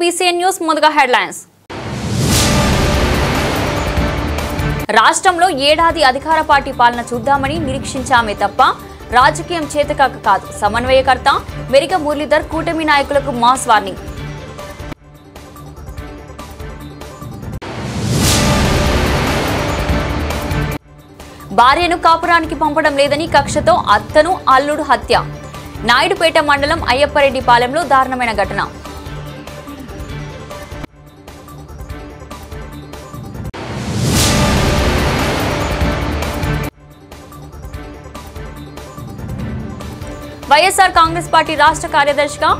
BCN news ముందుగా headlines. రాష్ట్రంలో ఏడాది అధికార పార్టీ పాలన చూద్దామని నిరీక్షించామే తప్ప రాజకీయం చేతకాక కాదు. సమన్వయకర్త మెరిగ మురళీధర్ కూటమి నాయకులకు మాస్ వార్నింగ్. భార్యను కాపురానికి పంపడం లేదని కక్షతో అత్తను అల్లుడు హత్య. నాయుడుపేట మండలం అయ్యప్పరెడ్డి పాలెంలో దారుణమైన ఘటన. వైఎస్ఆర్ కాంగ్రెస్ పార్టీ రాష్ట్ర కార్యదర్శిగా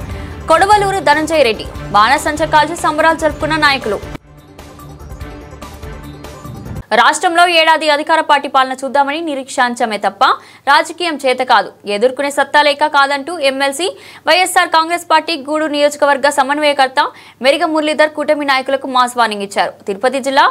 కొడవలూరు ధనంజయ రెడ్డి బాణసంచ కాల్చి సంబరాలు జరుపుకున్న నాయకులు. రాష్ట్రంలో ఏడాది అధికార పార్టీ పాలన చూద్దామని నిరీక్షించామే తప్ప రాజకీయం చేత కాదు, ఎదుర్కొనే సత్తా లేక కాదంటూ ఎమ్మెల్సీ వైఎస్ఆర్ కాంగ్రెస్ పార్టీ గూడూరు నియోజకవర్గ సమన్వయకర్త మెరిగ మురళీధర్ కూటమి నాయకులకు మాస్ వార్నింగ్ ఇచ్చారు. తిరుపతి జిల్లా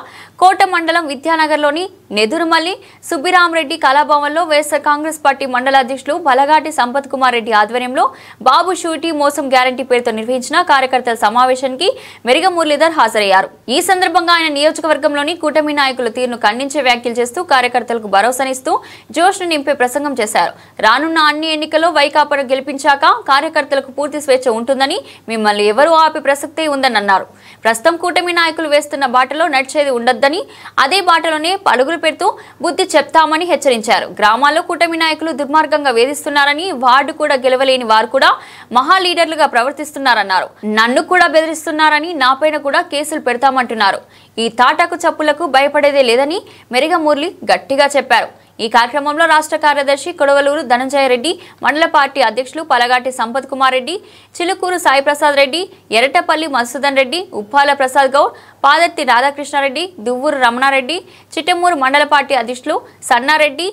కోట మండలం విద్యానగర్లోని నెదురుమల్లి సుబ్బిరామరెడ్డి కళాభవన్లో వైఎస్ఆర్ కాంగ్రెస్ పార్టీ మండల అధ్యక్షులు బలగాటి సంపత్ కుమార్ రెడ్డి ఆధ్వర్యంలో బాబు షూరిటీ మోసం గ్యారంటీ పేరుతో నిర్వహించిన కార్యకర్తల సమావేశానికి మెరిగ మురళీధర్ హాజరయ్యారు. ఈ సందర్భంగా ఆయన నియోజకవర్గంలోని కూటమి నాయకుల తీరును ఖండించే వ్యాఖ్యలు చేస్తూ కార్యకర్తలకు భరోసానిస్తూ జోష్ను నింపే ప్రసంగం చేశారు. రానున్న అన్ని ఎన్నికల్లో వైకాపాను గెలిపించాక కార్యకర్తలకు పూర్తి స్వేచ్ఛ ఉంటుందని, మిమ్మల్ని ఎవరూ ఆపే ప్రసక్తే ఉందని అన్నారు. ప్రస్తుతం కూటమి నాయకులు వేస్తున్న బాటలో నడిచేది ఉండొద్దని, అదే బాటలోనే పలుగురు పెడుతూ బుద్ధి చెప్తామని హెచ్చరించారు. గ్రామాల్లో కూటమి నాయకులు దుర్మార్గంగా వేధిస్తున్నారని, వార్డు కూడా గెలవలేని వారు కూడా మహా లీడర్లుగా ప్రవర్తిస్తున్నారన్నారు. నన్ను కూడా బెదిరిస్తున్నారని, నాపైన కూడా కేసులు పెడతామంటున్నారు. ఈ తాటాకు చప్పులకు భయపడేదే లేదని మెరిగ మురళి గట్టిగా చెప్పారు. ఈ కార్యక్రమంలో రాష్ట్ర కార్యదర్శి కొడవలూరు ధనంజయ రెడ్డి, మండల పార్టీ అధ్యక్షులు పలగాటి సంపత్ కుమార్ రెడ్డి, చిలుకూరు సాయి ప్రసాద్ రెడ్డి, ఎరటపల్లి మధుసూదన్ రెడ్డి, ఉప్పాల ప్రసాద్ గౌడ్, పాదర్తి రాధాకృష్ణారెడ్డి, దువ్వూరు రమణారెడ్డి, చిట్టమూరు మండల పార్టీ అధ్యక్షులు సన్నారెడ్డి,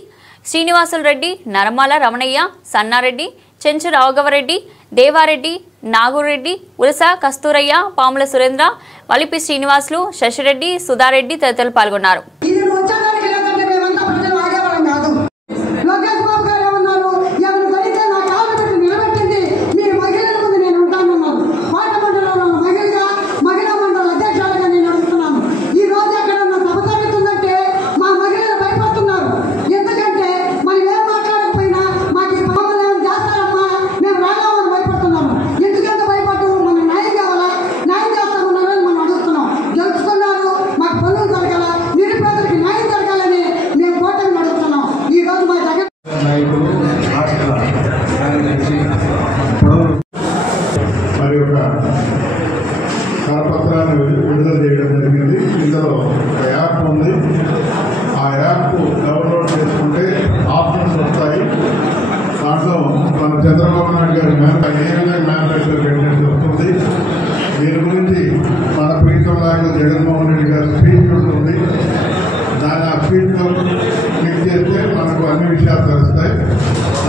శ్రీనివాసులు రెడ్డి, నరమాల రమణయ్య, సన్నారెడ్డి, చెంచు రాఘవరెడ్డి, దేవారెడ్డి, నాగురెడ్డి, ఉలస కస్తూరయ్య, పాముల సురేంద్ర, వలిపి శ్రీనివాసులు, శశిరెడ్డి, సుధారెడ్డి తదితరులు పాల్గొన్నారు. కరపత్రాన్ని విడుదల చేయడం జరిగింది. ఇందులో ఒక యాప్ ఉంది. ఆ యాప్ డౌన్లోడ్ చేసుకుంటే ఆప్షన్స్ వస్తాయి. దాంట్లో మన చంద్రబాబు నాయుడు గారి మేనిఫెస్టో పెట్టినట్టు వస్తుంది. దీని గురించి మన ప్రీతం నాయకులు జగన్మోహన్ రెడ్డి గారి స్పీచ్ ఉంటుంది. దాన్ని ఆ స్పీచ్లో క్లిక్ చేస్తే మనకు అన్ని విషయాలు తెలుస్తాయి.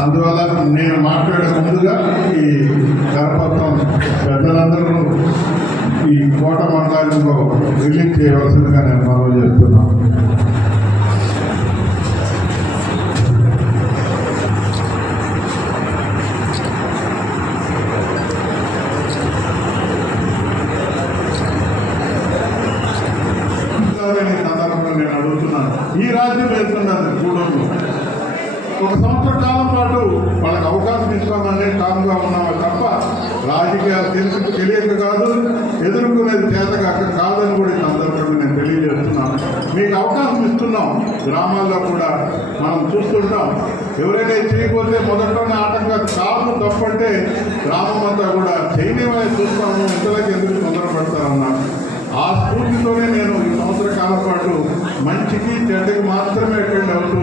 అందువల్ల నేను మాట్లాడే ముందుగా ఈ కరపత్రం పెద్దలందరూ ఈ కోట మండలంలో రిలీజ్ చేయవలసిందిగా నేను మనవి చేస్తున్నాను. సందర్భంగా నేను అడుగుతున్నాను, ఈ రాజ్యం వెళ్తున్నది గూడూరు. ఒక సంవత్సర కాలం పాటు వాళ్ళకి అవకాశం ఇస్తామని కామ్గా ఉన్నామే తప్ప రాజకీయాలు తెలియక కాదు, ఎదుర్కొనేది చేతకాక కాదని కూడా ఈ సందర్భంగా నేను తెలియజేస్తున్నాను. మీకు అవకాశం ఇస్తున్నాం. గ్రామాల్లో కూడా మనం చూస్తుంటాం, ఎవరైనా చేయకపోతే మొదట్లోనే ఆటంకాలు కాదు తప్పంటే గ్రామం అంతా కూడా చేయనివే చూస్తాము, ఇంతలోకి ఎందుకు తొందరపడతారన్నారు. ఆ స్ఫూర్తితోనే నేను ఈ సంవత్సర కాలం పాటు మంచికి చెడ్డకి మాత్రమే అటెండ్ అవుతూ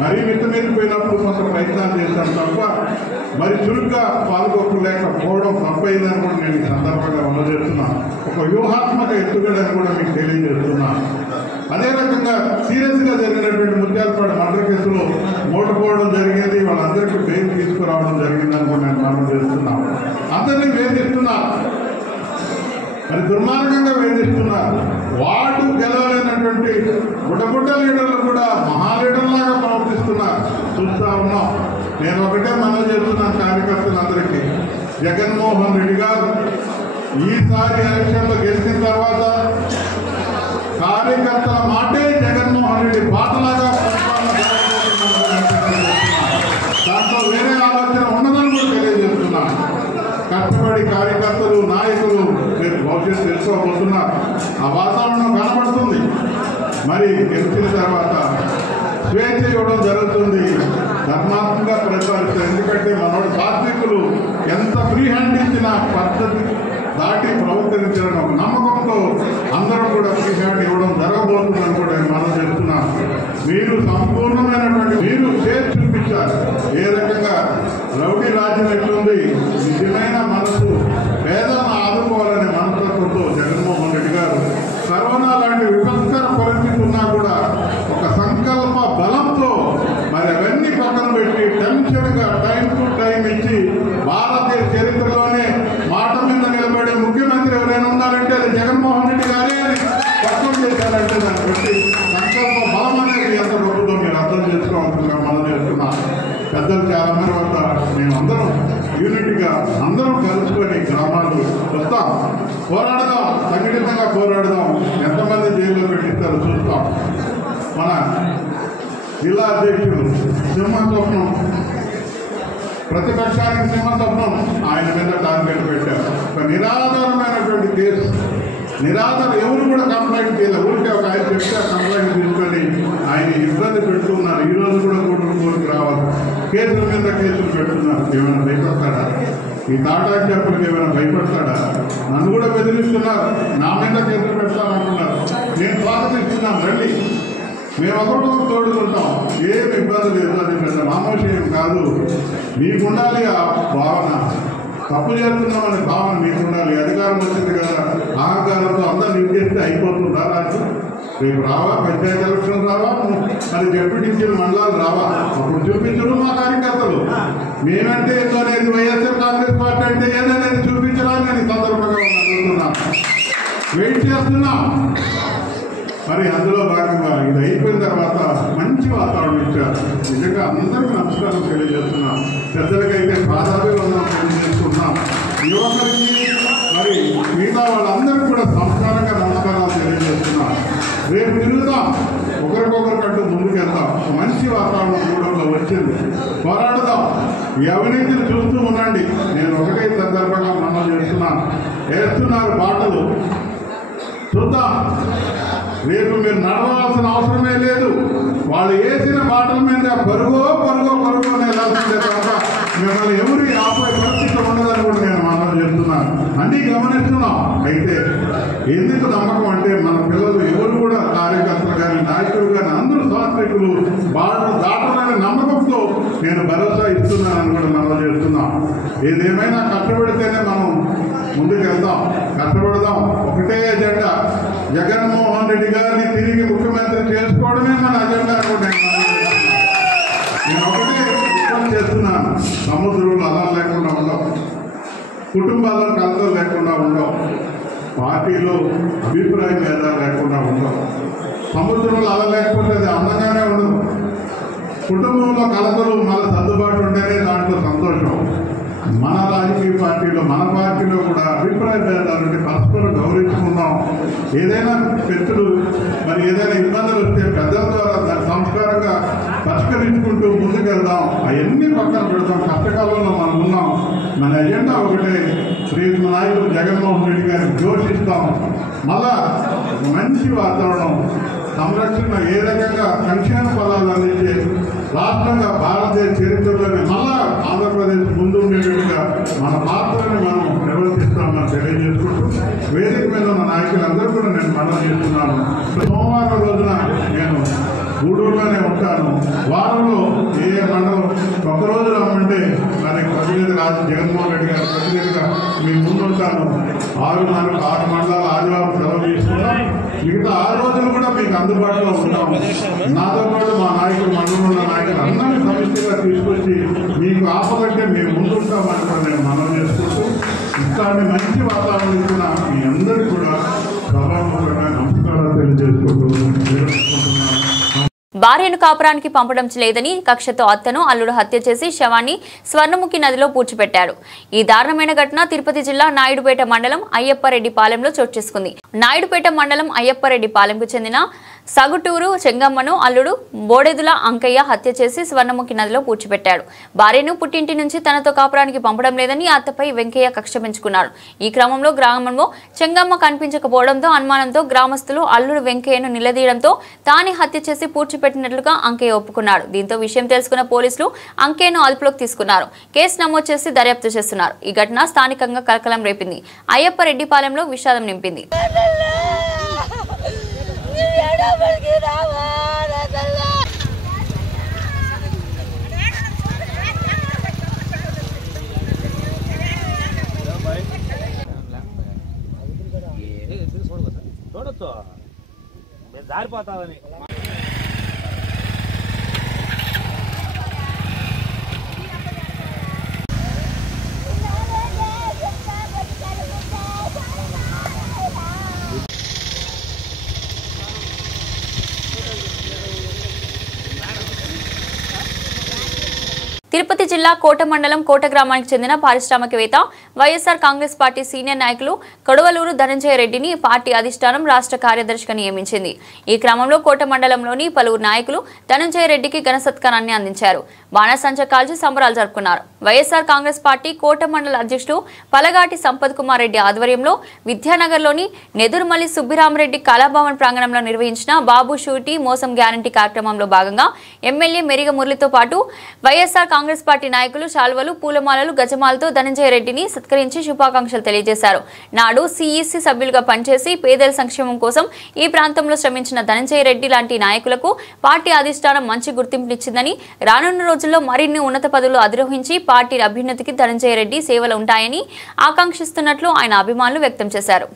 మరీ మితమీరిపోయినప్పుడు కొంత ప్రయత్నాలు చేస్తాను తప్ప మరి చురుగ్గా పాల్గొనలేకపోవడం తప్పైందని కూడా నేను ఈ సందర్భంగా అందజేస్తున్నాను. ఒక వ్యూహాత్మక ఎత్తుగడని కూడా మీకు తెలియజేస్తున్నాను. అదే రకంగా సీరియస్గా జరిగినటువంటి ముత్యాలపాడ మర్డర్ కేసులో ఓటుకోవడం జరిగింది. వాళ్ళందరికీ బెయిల్ తీసుకురావడం జరిగిందని కూడా నేను మనం చేస్తున్నాను. అందరినీ వేధిస్తున్నారు, మరి దుర్మార్గంగా వేధిస్తున్నారు. వార్డు గెలవలేనటువంటి గుడ్డ లీడర్లు కూడా మహాలీడర్లాగా ప్రవర్తిస్తున్నారు, చూస్తూ ఉన్నాం. నేను ఒకటే మనవి చేస్తున్నాను కార్యకర్తలందరికీ, జగన్మోహన్ రెడ్డి గారు ఈసారి ఎలక్షన్లో గెలిచిన తర్వాత కార్యకర్తల మాటే జగన్మోహన్ రెడ్డి బాటలాగా దాంట్లో వేరే ఆలోచన ఉన్నదని కూడా తెలియజేస్తున్నాను. కష్టపడి కార్యకర్తలు నాయకులు మీరు భవిష్యత్తు తెలుసుకోబోతున్నారు. ఆ వాతావరణం కనబడుతుంది. మరి గెలిచిన తర్వాత స్వేచ్ఛ ఇవ్వడం జరుగుతుంది. ధర్మాత్మకంగా ప్రచారిస్తారు. ఎందుకంటే మనోడు సాత్వికులు ఎంత ఫ్రీ హ్యాండ్ ఇచ్చిన పద్ధతి దాటి ప్రవర్తించాలని ఒక నమ్మకంతో అందరూ కూడా ఫ్రీ హ్యాండ్ ఇవ్వడం జరగబోతుందని కూడా నేను మనం చేస్తున్నాను. మీరు సంపూర్ణమైనటువంటి మీరు చేసి చూపించారు. ఏ రకంగా రౌడీ రాజ్యం ఎట్లుంది, నిజమైన మనసు పేదలను ఆదుకోవాలనే మనస్తత్వంతో జగన్మోహన్ రెడ్డి గారు కరోనా లాంటి విపత్కర పరిస్థితి ఉన్నా కూడా ఒక సంకల్ప బలంతో మరి అవన్నీ పక్కన పెట్టి టెన్షన్గా టైం టు టైం ఇచ్చి భారతీయ చరిత్రలోనే మాట మీద నిలబడే ముఖ్యమంత్రి ఎవరైనా ఉన్నారంటే అది జగన్మోహన్ రెడ్డి గారే అని స్పష్టం చేశారంటే దాన్ని బట్టి సంకల్ప బలం అనేది ఎంత గొప్పదో మీరు అర్థం చేసుకోవాల్సిందిగా మనం చేస్తున్నాం. పెద్దలు చాలా మంది వద్ద మేమందరం యూనిట్గా అందరం కలుసుకొని గ్రామాలు వస్తాం, పోరాడదాం, సంఘటితంగా పోరాడదాం. ఎంతమంది జైల్లో పెట్టిస్తారో చూస్తాం. మన జిల్లా అధ్యక్షులు సింహస్వప్నం, ప్రతిపక్షానికి సింహస్వప్నం ఆయన మీద టార్గెట్ పెట్టారు. ఒక నిరాధారమైనటువంటి కేసు, నిరాధారం ఎవరు కూడా కంప్లైంట్ చేయలేదు. ఊరికే ఒక ఆయన చెప్తే కంప్లైంట్ తీసుకొని ఆయన ఇబ్బంది పెడుతున్నారు. ఈ రోజు కూడా కోర్టుకు రావాలి, కేసుల మీద కేసులు పెడుతున్నారు. ఏమైనా భయపడతాడా? ఈ టాటా చెప్పడానికి ఏమైనా భయపడతాడా? నన్ను కూడా బెదిరిస్తున్నారు, నా మీద కేసులు పెడతానంటున్నారు. నేను స్వాగతిస్తున్నాను, రండి, మేము ఒకరికొకరు తోడుకుంటాం, ఏం ఇబ్బంది లేదు. అది పెద్ద మామూషయం కాదు. మీకుండాలి ఆ భావన, తప్పు చేస్తున్నామనే భావన మీకుండాలి. అధికారం వచ్చింది కదా, అహంకారంతో అందరూ నిర్దేశిస్తే అయిపోతుందా? రాజు రేపు రావా? పంచాయతీ ఎలక్షన్ రావా? మరి డిప్యూటీ మండలాలు రావా? అప్పుడు చూపించరు మా కార్యకర్తలు. మేమంటే ఏదో అనేది, వైఎస్ఆర్ కాంగ్రెస్ పార్టీ అంటే ఏదనేది చూపించడానికి నేను సందర్భంగా అడుగుతున్నాను, వెయిట్ చేస్తున్నాం. మరి అందులో భాగంగా ఇది అయిపోయిన తర్వాత మంచి వాతావరణం ఇచ్చారు. నిజంగా అందరికీ నమస్కారం తెలియజేస్తున్నాం. పెద్దలకైతే పాదాభివందనం తెలియజేస్తున్నాం. యువకులకి మరి మిగతా వాళ్ళందరికీ కూడా సంస్కారంగా నమస్కారాలు తెలియజేస్తున్నాం. రేపు తిరుగుతాం, ఒకరికొకరికంటూ ముందుకెళ్తాం. మంచి వాతావరణం కూడా వచ్చింది. పోరాడుదాం, ఈ అవినీతిని చూస్తూ ఉండండి. నేను ఒకటే సందర్భంగా మనం చేస్తున్నాను, వేస్తున్నారు బాటలు, చూద్దాం. రేపు మీరు నడవాల్సిన అవసరమే లేదు. వాళ్ళు వేసిన బాటల మీద పరుగో అని వెళ్ళాల్సిందే తప్ప మిమ్మల్ని ఎవరు ఆపే పరిస్థితి ఉండదని కూడా నేను మనం చెప్తున్నాను. అన్నీ గమనిస్తున్నాం. అయితే ఎందుకు నమ్మకం అంటే మన పిల్లలు ఎవరు కూడా కార్యకర్తలు కానీ నాయకులు కానీ అందరూ సాత్వికులు, వాళ్ళు దాటాలనే నమ్మకంతో నేను భరోసా ఇస్తున్నానని కూడా మనం చేస్తున్నాం. ఏదేమైనా కష్టపడితేనే మనం ముందుకెళ్తాం, కష్టపడదాం. ఒకటే ఎజెండా, జగన్మోహన్ రెడ్డి గారిని తిరిగి ముఖ్యమంత్రి చేసుకోవడమే మన అజెండా కూడా నేను ఒకటే విషయం చేస్తున్నాను. సముద్రంలో అలా లేకుండా ఉండవు, కుటుంబాల్లో కలతలు లేకుండా ఉండవు, పార్టీలో అభిప్రాయ భేదాలు లేకుండా ఉండవు. సముద్రంలో అలా లేకపోతే అది అందంగానే ఉండదు. కుటుంబంలో కలతలు మన సర్దుబాటు ఉంటేనే దాంట్లో సంతోషం. మన రాజకీయ పార్టీలో, మన పార్టీలో కూడా అభిప్రాయ భేదాలుంటే పరస్పరం గౌరవించుకుందాం. ఏదైనా వ్యక్తులు మరి ఏదైనా ఇబ్బందులు వస్తే పెద్దల ద్వారా దాన్ని సంస్కారంగా పరిష్కరించుకుంటూ ముందుకెళ్దాం. అవన్నీ పక్కన పెడతాం. కష్టకాలంలో మనం ఉన్నాం. మన ఎజెండా ఒకటే, శ్రీ నాయకులు జగన్మోహన్ రెడ్డి గారిని ఘోషిస్తాం. మళ్ళా మంచి వాతావరణం, సంరక్షణ, ఏ రకంగా సంక్షేమ ఫలాలు అందించే రాష్ట్రంగా భారతదేశ చరిత్రలోనే మళ్ళా ఆంధ్రప్రదేశ్ ముందు ఉండేటట్టుగా మన పాత్రని మనం నిర్వర్తిస్తామని తెలియజేసుకుంటూ వేదిక మీద ఉన్న నాయకులందరూ కూడా నేను మనం చేస్తున్నాను. సోమవారం రోజున నేను గూడూరులోనే ఉంటాను. వారంలో ఏ మండలం ఒక్కరోజు రమ్మంటే దానికి ప్రతినిధి జగన్మోహన్ రెడ్డి గారు ప్రతినిధిగా మీ ముందుంటాను. 6 మండలాలు ఆదివారం సెలవు తీసుకున్నాం. మిగతా 6 రోజులు కూడా మీకు అందుబాటులో ఉంటాం. నాతో పాటు మా నాయకులు, మండలంలో ఉన్న నాయకులు అందరినీ సమిష్టిగా తీసుకొచ్చి మీకు ఆపదంటే మేము ముందుంటామని కూడా నేను మనం చేసుకుంటూ ఇట్లాంటి మంచి వాతావరణం ఇచ్చిన మీ అందరికీ కూడా సభాముఖంగా నమస్కారాలు తెలియజేసుకుంటూ భార్యను కాపురానికి పంపడం లేదని కక్షతో అత్తను అల్లుడు హత్య చేసి శవాన్ని స్వర్ణముఖి నదిలో పూడ్చిపెట్టాడు. ఈ దారుణమైన ఘటన తిరుపతి జిల్లా నాయుడుపేట మండలం అయ్యప్పరెడ్డిపాలెంలో చోటు చేసుకుంది. నాయుడుపేట మండలం అయ్యప్పరెడ్డిపాలెంకు చెందిన సగుటూరు చెంగమ్మను అల్లుడు బోడెదుల అంకయ్య హత్య చేసి స్వర్ణముఖి నదిలో పూడ్చిపెట్టాడు. భార్యను పుట్టింటి నుంచి తనతో కాపురానికి పంపడం లేదని అత్తపై వెంకయ్య కక్ష పెంచుకున్నాడు. ఈ క్రమంలో గ్రామంలో చెంగమ్మ కనిపించకపోవడంతో అనుమానంతో గ్రామస్తులు అల్లుడు వెంకయ్యను నిలదీయడంతో తానే హత్య చేసి పూడ్చిపెట్టినట్లుగా అంకయ్య ఒప్పుకున్నాడు. దీంతో విషయం తెలుసుకున్న పోలీసులు అంకయ్యను అదుపులోకి తీసుకున్నారు. కేసు నమోదు చేసి దర్యాప్తు చేస్తున్నారు. ఈ ఘటన స్థానికంగా కలకలం రేపింది. అయ్యప్పరెడ్డిపాలెంలో విషాదం నింపింది. చూడొచ్చు మీరు జారిపోతావని. తిరుపతి జిల్లా కోట మండలం కోట గ్రామానికి చెందిన పారిశ్రామికవేత్త వైఎస్ఆర్ కాంగ్రెస్ పార్టీ సీనియర్ నాయకులు కొడవలూరు ధనంజయ రెడ్డిని పార్టీ అధిష్టానం రాష్ట్ర కార్యదర్శిగా నియమించింది. ఈ క్రమంలో కోట మండలంలోని పలువురు నాయకులు ధనంజయ రెడ్డికి ఘన సత్కారాన్ని అందించారు. బాణసంచా కాల్చి సంబరాలు జరుపుకున్నారు. వైఎస్ఆర్ కాంగ్రెస్ పార్టీ కోట మండల అధ్యక్షుడు పలగాటి సంపత్ కుమార్ రెడ్డి ఆధ్వర్యంలో విద్యానగర్లోని నెదురుమల్లి సుబ్బిరామరెడ్డి కళాభవన్ ప్రాంగణంలో నిర్వహించిన బాబు షూటీ మోసం గ్యారంటీ కార్యక్రమంలో భాగంగా ఎమ్మెల్యే మెరిగ మురళితో పాటు వైఎస్ఆర్ కాంగ్రెస్ పార్టీ నాయకులు శాల్వలు పూలమాలలు గజమాలతో ధనంజయ రెడ్డిని సత్కరించి శుభాకాంక్షలు తెలియజేశారు. నాడు సిఈసి సభ్యులుగా పనిచేసి పేదల సంక్షేమం కోసం ఈ ప్రాంతంలో శ్రమించిన ధనంజయ రెడ్డి లాంటి నాయకులకు పార్టీ అధిష్టానం మంచి గుర్తింపునిచ్చిందని, రానున్న రోజుల్లో మరిన్ని ఉన్నత పదవులు అధిరోహించి పార్టీ అభ్యున్నతికి ధనంజయ రెడ్డి సేవలు ఉంటాయని ఆకాంక్షిస్తున్నట్లు ఆయన అభిమానులు వ్యక్తం చేశారు.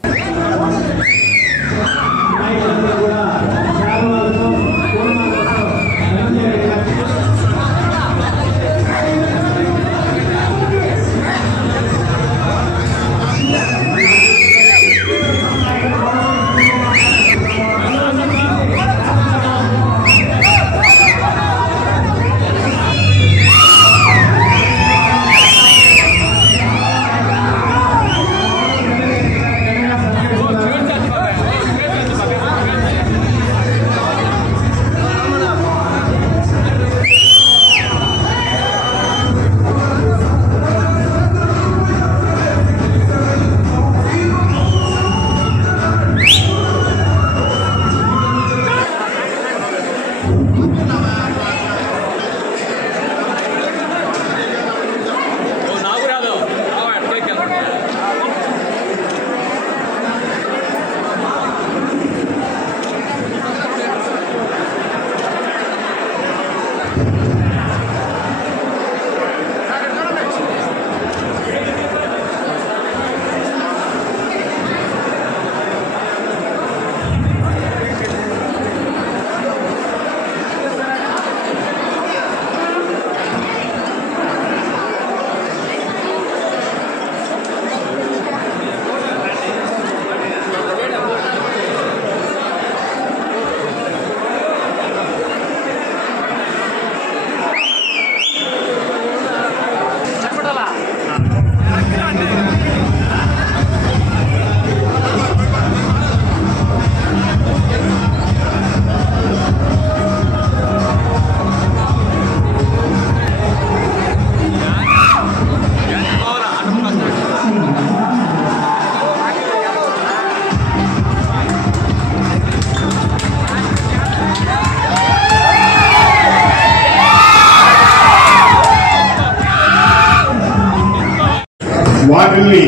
వాటిని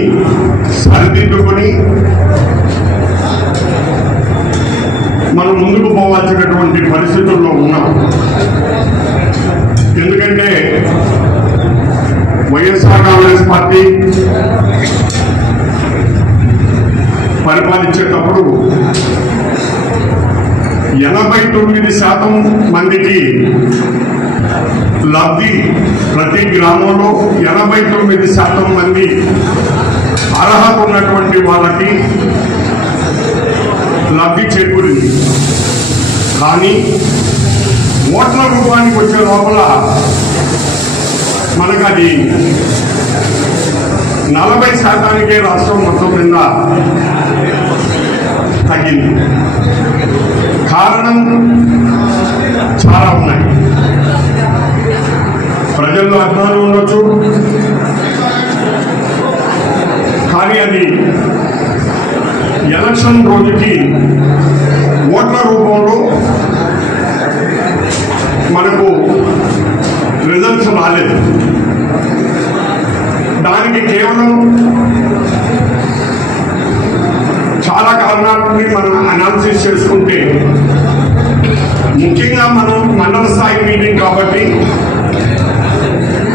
సరిదిద్దుకొని మనం ముందుకు పోవాల్సినటువంటి పరిస్థితుల్లో ఉన్నాం. ఎందుకంటే వైఎస్ఆర్ కాంగ్రెస్ పార్టీ పరిపాలించేటప్పుడు 89% మందికి లబ్ధి, ప్రతి గ్రామంలో 89% మంది అర్హత ఉన్నటువంటి వాళ్ళకి లబ్ధి చేకూరింది. కానీ రూపానికి వచ్చే లోపల మనకు అది 40% రాష్ట్రం మొత్తం మీద తగ్గింది. కారణం చాలా ఉన్నాయి. ప్రజల్లో అభిమానం ఉండొచ్చు, కానీ అది ఎలక్షన్ రోజుకి ఓట్ల రూపంలో మనకు రిజల్ట్స్ రాలేదు. దానికి కేవలం చాలా కారణాలని మనం అనాలిసిస్ చేసుకుంటే, ముఖ్యంగా మనం మండల స్థాయి మీటింగ్ కాబట్టి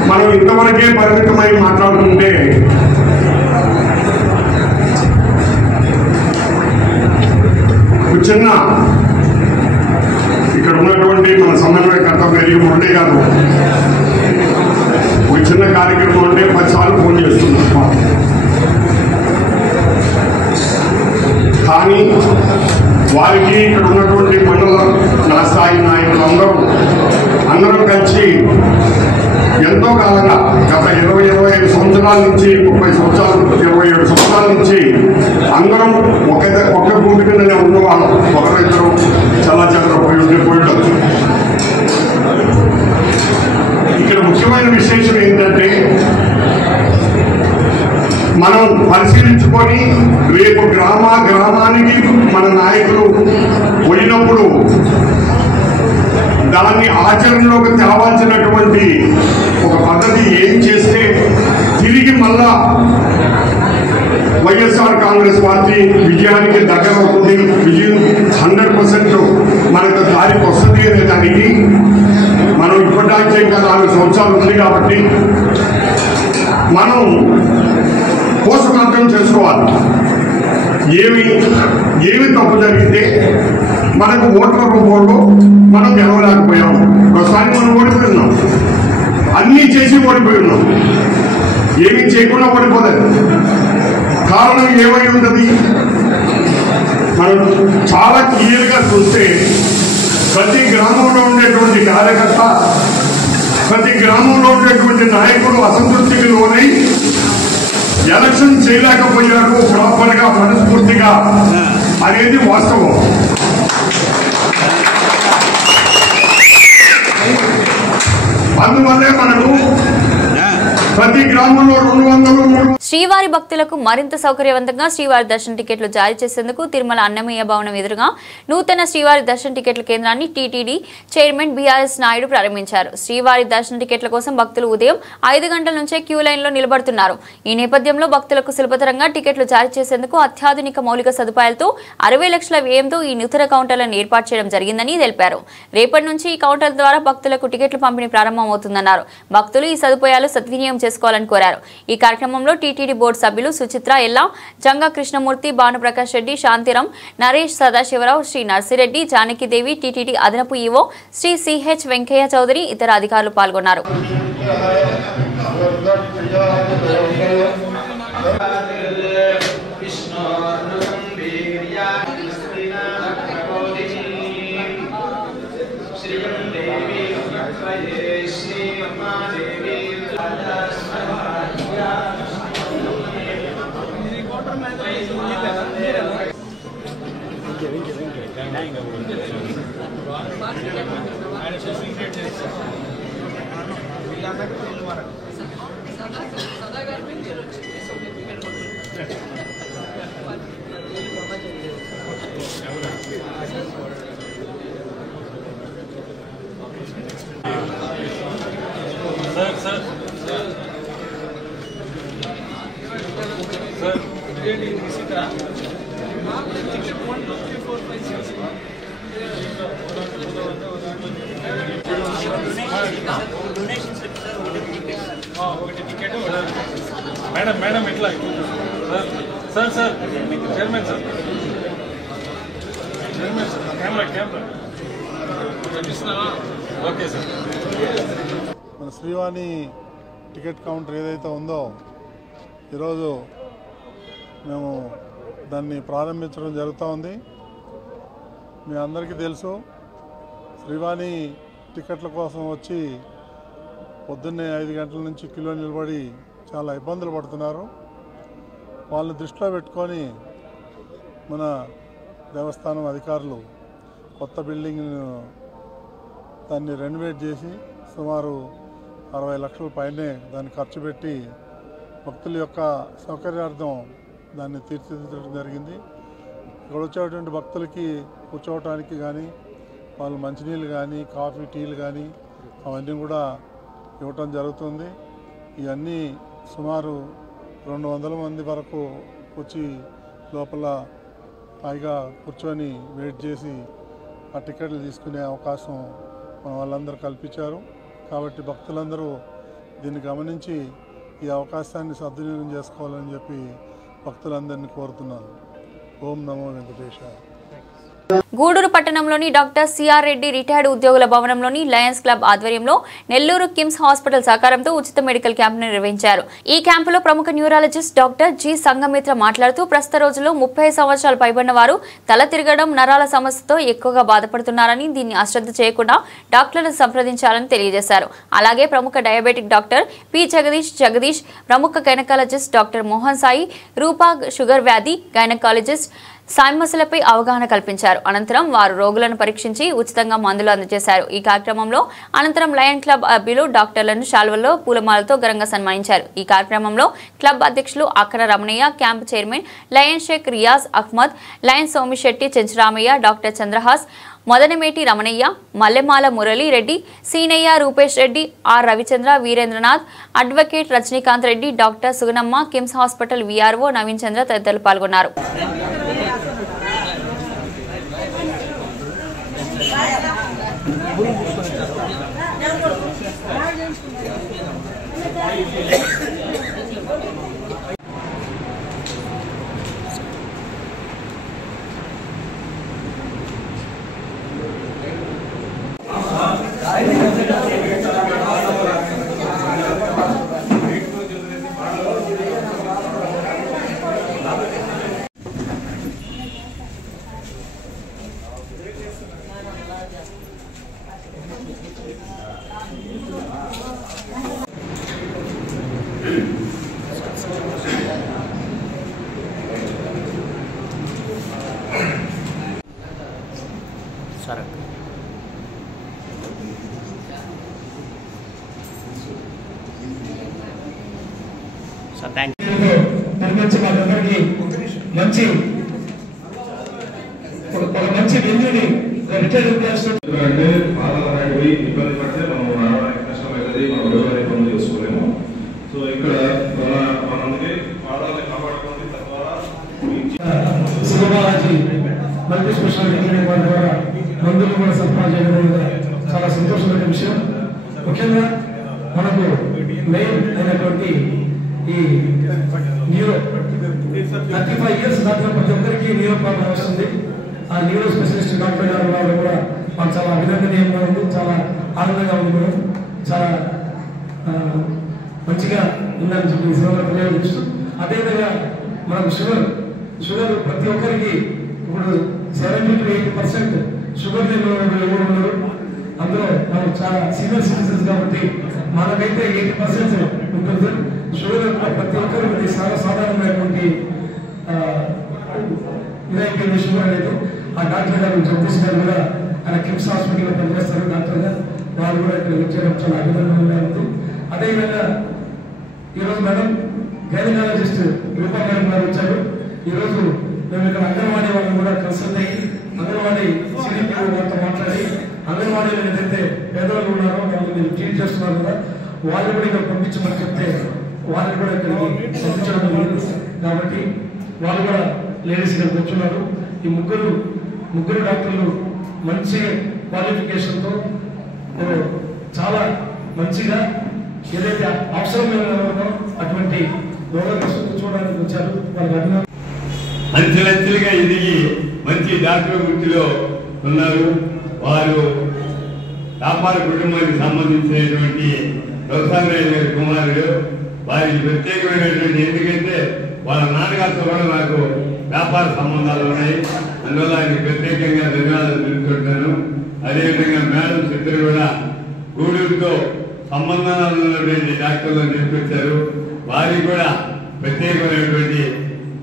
మనం ఇంతవరకే పరిమితమై మాట్లాడుతుంటే చిన్న ఇక్కడ ఉన్నటువంటి మన సమన్వయకర్త మరియు మురళి గారు ఒక చిన్న కార్యక్రమం అంటే 10 సార్లు ఫోన్ చేస్తున్నారు. కానీ వారికి ఇక్కడ ఉన్నటువంటి మండల నా స్థాయి నాయకులందరూ అందరం కలిసి ఎంతో కాలంగా గత 20-25 సంవత్సరాల నుంచి 30 సంవత్సరాలు 27 సంవత్సరాల నుంచి అందరం ఒక్క భూమి కిందనే ఉన్నవాళ్ళం. ఒకరిద్దరు చాలా పోయి ఇక్కడ ముఖ్యమైన విశేషం ఏంటంటే, మనం పరిశీలించుకొని రేపు గ్రామానికి మన నాయకులు పోయినప్పుడు దాన్ని ఆచరణలోకి తేవాల్సినటువంటి ఒక పద్ధతి ఏం చేస్తే తిరిగి మళ్ళా వైఎస్ఆర్ కాంగ్రెస్ పార్టీ విజయానికి దగ్గర అవుతుంది, విజయం 100% మనకు దారికి వస్తుంది అనే దానికి మనం ఇప్పటిదాకా ఇంకా 4 సంవత్సరాలు ఉంది కాబట్టి మనం పోషకార్థం చేసుకోవాలి. ఏమి తప్పు జరిగితే మనకు ఓట్ల రూపంలో మనం గెలవలేకపోయాము. ఒకసారి మనం ఓడిపోయినాం, అన్నీ చేసి ఓడిపోయినాం, ఏమీ చేయకుండా ఓడిపోలేదు. కారణం ఏమై ఉంటుంది? మనం చాలా క్లియర్గా చూస్తే ప్రతి గ్రామంలో ఉండేటువంటి కార్యకర్త, ప్రతి గ్రామంలో ఉండేటువంటి నాయకుడు అసంతృప్తికి లోనై ఎలక్షన్ చేయలేకపోయాడు ప్రాపర్గా మనస్ఫూర్తిగా అనేది వాస్తవం. అందువల్లే మనకు ప్రతి గ్రామంలో 200 శ్రీవారి భక్తులకు మరింత సౌకర్యవంతంగా శ్రీవారి దర్శన టికెట్లు జారీ చేసేందుకు తిరుమల అన్నమయ్య భవనం ఎదురుగా నూతన శ్రీవారి దర్శన టికెట్ల కేంద్రాన్ని టీటీడీ చైర్మన్ బీఆర్ఎస్ నాయుడు ప్రారంభించారు. శ్రీవారి దర్శన టికెట్ల కోసం భక్తులు ఉదయం 5 గంటల నుంచే క్యూ లైన్లో నిలబడుతున్నారు. ఈ నేపథ్యంలో భక్తులకు సులభతరంగా టికెట్లు జారీ చేసేందుకు అత్యాధునిక మౌలిక సదుపాయాలతో 60 లక్షల వ్యయంతో ఈ నూతన కౌంటర్లను ఏర్పాటు చేయడం జరిగిందని తెలిపారు. రేపటి నుంచి ఈ కౌంటర్ల ద్వారా భక్తులకు టికెట్లు పంపిణీ ప్రారంభమవుతుందన్నారు. భక్తులు ఈ సదుపాయాలు సద్వినియోగం చేసుకోవాలని కోరారు. ఈ కార్యక్రమంలో టీటీడీ బోర్డు సభ్యులు సుచిత్ర ఎల్లా, జంగా కృష్ణమూర్తి, భానుప్రకాష్ రెడ్డి, శాంతిరాం, నరేష్, సదాశివరావు, శ్రీ నర్సిరెడ్డి, జానకిదేవి, టీటీడీ అదనపు ఈవో శ్రీ సిహెచ్ వెంకయ్య చౌదరి, ఇతర అధికారులు పాల్గొన్నారు. మేడం ఎట్లా sir sir chairman sir camera okay sir. మన శ్రీవాణి టికెట్ కౌంటర్ ఏదైతే ఉందో ఈరోజు మేము దాన్ని ప్రారంభించడం జరుగుతూ ఉంది. మీ అందరికీ తెలుసు శ్రీవాణి టికెట్ల కోసం వచ్చి పొద్దున్నే 5 గంటల నుంచి క్యూలో నిలబడి చాలా ఇబ్బందులు పడుతున్నారు. వాళ్ళని దృష్టిలో పెట్టుకొని మన దేవస్థానం అధికారులు కొత్త బిల్డింగ్ దాన్ని రెనోవేట్ చేసి సుమారు 60 లక్షల పైనే దాన్ని ఖర్చు పెట్టి భక్తుల యొక్క సౌకర్యార్థం దాన్ని తీర్చిదిద్దడం జరిగింది. ఇక్కడ వచ్చేటువంటి భక్తులకి కూర్చోవటానికి కానీ వాళ్ళు మంచినీళ్ళు కానీ కాఫీ టీలు కానీ అవన్నీ కూడా ఇవ్వటం జరుగుతుంది. ఇవన్నీ సుమారు 200 మంది వరకు వచ్చి లోపల పైగా కూర్చొని వెయిట్ చేసి ఆ టికెట్లు తీసుకునే అవకాశం మన వాళ్ళందరూ కల్పించారు. కాబట్టి భక్తులందరూ దీన్ని గమనించి ఈ అవకాశాన్ని సద్వినియోగం చేసుకోవాలని చెప్పి భక్తులందరినీ కోరుతున్నాను. ఓం నమో వెంకటేశాయ. గూడూరు పట్టణంలోని డాక్టర్ సిఆర్ రెడ్డి రిటైర్డ్ ఉద్యోగుల భవనంలోని లయన్స్ క్లబ్ ఆధ్వర్యంలో నెల్లూరు కిమ్స్ హాస్పిటల్ సహకారంతో ఉచిత మెడికల్ క్యాంపును నిర్వహించారు. ఈ క్యాంపులో ప్రముఖ న్యూరాలజిస్ట్ డాక్టర్ జి సంగమిత్ర మాట్లాడుతూ ప్రస్తుత రోజుల్లో 30 సంవత్సరాలు పైబడిన వారు తల తిరగడం, నరాల సమస్యతో ఎక్కువగా బాధపడుతున్నారని, దీన్ని అశ్రద్ధ చేయకుండా డాక్టర్లను సంప్రదించాలని తెలియజేశారు. అలాగే ప్రముఖ డయాబెటిక్ డాక్టర్ పి జగదీష్, ప్రముఖ గైనకాలజిస్ట్ డాక్టర్ మోహన్ సాయి, రూపా షుగర్ వ్యాధి గైనకాలజిస్ట్ సమస్యలపై అవగాహన కల్పించారు. అనంతరం వారు రోగులను పరీక్షించి ఉచితంగా మందులు అందజేశారు. ఈ కార్యక్రమంలో అనంతరం లయన్ క్లబ్ సభ్యులు డాక్టర్లను శాల్వల్లో పూలమాలతో ఘనంగా సన్మానించారు. ఈ కార్యక్రమంలో క్లబ్ అధ్యక్షులు Akkara Ramanaiah, camp chairman lion Sheikh Riyaz Ahmed, lion Somisetti Chencharamaiah, doctor Chandrahas, Modanameti Ramanaiah, Mallemala Murali Reddy, Seenaiah, Rupesh Reddy, R Ravichandra, Veerendranath, advocate Rajinikanth Reddy, doctor Suganamma, KIMS hospital VRO Naveen Chandra తదితరులు పాల్గొన్నారు. మంచి వెన్యూని రిటైర్డ్ అంటే పాదాలకి ఇబ్బంది పడితే మనం నడవడానికి కష్టమవుతుంది, మనం ఎవరైనా పనులు చేసుకోలేము. సో ఇక్కడ మనందరి పాదాలను కాపాడుకోండి. తద్వారా శివబాలాజీ మల్టీ స్పెషాలిటీ క్లినిక్ వారి ద్వారా మందులు కూడా సరఫరా చేయడం చాలా సంతోషమైన విషయం. ముఖ్యంగా మనకు మెయిన్ అయినటువంటి ఈ న్యూరో 35 years దాటిన ప్రతి ఒక్కరికి న్యూరో ప్రాబ్లం వస్తుంది. ఆ న్యూరో స్పెషలిస్ట్ డాక్టర్ గారు రావడం కూడా మాకు చాలా అభినందనీయంగా ఉంది, చాలా ఆనందంగా ఉంది. కూడా చాలా మంచిగా ఉందని చెప్పి సేవలు తెలియజేస్తూ, అదేవిధంగా మనకు షుగర్ ప్రతి ఒక్కరికి ఇప్పుడు 70 to 80% షుగర్ ఎవరు ఉన్నారు. అందులో మనం చాలా సీనియర్ సిటిజన్స్ కాబట్టి మనకైతే 80% ఉంటుంది. షుగర్ ప్రతి ఒక్కరికి సాధారణమైనటువంటి ఇదైపోయింది షుగర్ అనేది. ఆ డాక్టర్ గారు జగదీష్ గారు కూడా ఆయన కిమ్స్ హాస్పిటల్లో పనిచేస్తారు డాక్టర్ గారు. వాళ్ళు కూడా ఇక్కడ వచ్చేయడం చాలా అభినందనగా ఉంది. అదేవిధంగా ఈరోజు మేడం గైనకాలజిస్ట్ రూపా మేడం గారు వచ్చారు. ఈరోజు మేము ఇక్కడ అంగన్వాడీ వాళ్ళని కూడా కన్సల్ట్ అయ్యి అంగన్వాడీ సిడిపి వాళ్ళతో మాట్లాడి అంగన్వాడీలో ఏదైతే పేదవాళ్ళు ఉన్నారో వాళ్ళని ట్రీట్ చేస్తున్నారు కదా, వాళ్ళు కూడా ఇక్కడ పంపించమని చెప్తే వాళ్ళని కూడా ఇక్కడికి పంపించడం జరిగింది. కాబట్టి వాళ్ళు కూడా లేడీస్ ఇక్కడికి వచ్చున్నారు. ఈ ముగ్గురు డాక్టర్లు మంచి క్వాలిఫికేషన్తో చాలా మంచిగా ఏదైతే అవసరమైన అటువంటి రోగాలు చూడడానికి వచ్చారు. వాళ్ళకి అభినందన. అంచెలంచెలుగా ఎదిగి మంచి డాక్టర్ వృత్తిలో ఉన్నారు. వారు వ్యాపార కుటుంబానికి సంబంధించినటువంటి వ్యవసాయ కుమారుడు. వారికి ప్రత్యేకమైనటువంటి, ఎందుకంటే వాళ్ళ నాన్నగారితో కూడా నాకు వ్యాపార సంబంధాలు ఉన్నాయి. అందువల్ల ఆయన ప్రత్యేకంగా ధన్యవాదాలు తెలుపుతుంటాను. అదేవిధంగా మేడమ్స్ ఇద్దరు కూడా గూడూరుతో సంబంధాలు ఉన్నటువంటి డాక్టర్లను తీసుకొచ్చారు. వారికి కూడా ప్రత్యేకమైనటువంటి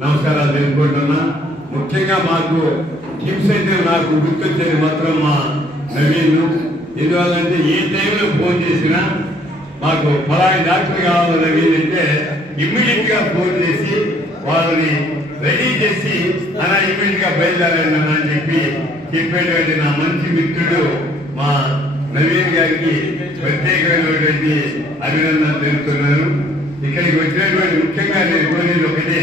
నమస్కారాలు తెలుపుకుంటున్నా. ముఖ్యంగా మాకు కిమ్స్ అయితే నాకు గుర్తొచ్చేది మాత్రం మా నవీన్. ఎందువల్లంటే ఏ టైంలో ఫోన్ చేసినా మాకు ఫలాని డాక్టర్ కావాలి నవీన్ అంటే ఇమ్మీడియట్ గా ఫోన్ చేసి వాళ్ళని రెడీ చేసి అలా ఇమ్మీడియట్ గా బయలుదేరండి అని చెప్పేటువంటి నా మంచి మిత్రుడు మా నవీన్ గారికి ప్రత్యేకమైనటువంటి అభినందనలు తెలుపుతున్నాను. ఇక్కడికి వచ్చినటువంటి ముఖ్యంగా నేను కోరేది ఒకటే,